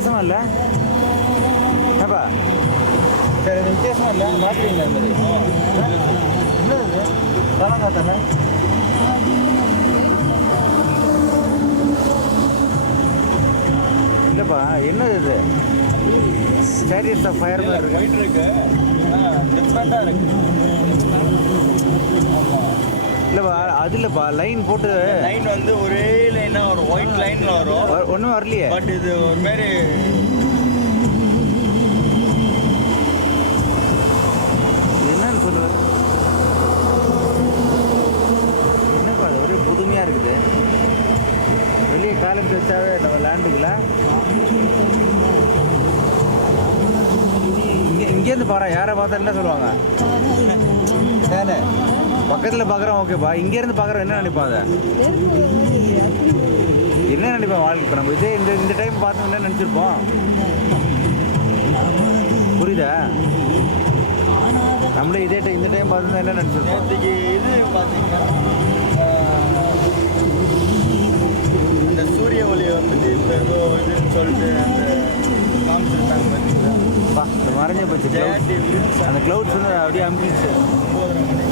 வித்தியாசமாக இல்லை ஏப்பா சரி இது வித்தியாசமாக இல்லை பார்க்குறீங்களா இது மாதிரி என்னது இது காலங்காத்தால இல்லைப்பா என்னது இது சேரியஸ் ஆஃப் ஃபயர் மாதிரி இருக்கு டிஃப்ரெண்ட்டாக இருக்கு. இல்லைப்பா அது இல்லைப்பா லைன் போட்டு லைன் வந்து ஒரே லைனாக ஒரு ஒயிட் லைனில் வரும். ஒன்றும் வரலையே. பட் இது ஒரு மாதிரி என்னன்னு சொல்லுவேன். என்னப்பா அது ஒரே புதுமையாக இருக்குது. வெளியே காலேஜ் வச்சாவே நம்ம லேண்டுக்கலாம். இங்கேருந்து பாரு யாரை பார்த்தா என்ன சொல்லுவாங்க ஏன்னு பக்கத்தில் பார்க்குறோம் ஓகேப்பா. இங்கேருந்து பார்க்குறோம் என்ன நினைப்பாங்க என்ன நினைப்பேன் வாழ்க்கை. இப்போ நம்ம இதே இந்த டைம் பார்த்தோம் என்ன நினச்சிருப்போம் புரியுதா? நம்மளே இந்த டைம் பார்த்தோம்னா என்ன நினச்சிருப்போம். நேற்றுக்கு இது பார்த்தீங்கன்னா அந்த சூரிய ஒளியை பற்றி இப்போ ஏதோ இதுன்னு சொல்லிட்டு அந்த காமிச்சிருந்தாங்க பார்த்தீங்களா. இந்த மறைஞ்ச பட்சம் அந்த க்ளவுட்ஸ் வந்து அப்படியே அமுக்கிடுச்சு. 9:30 மணி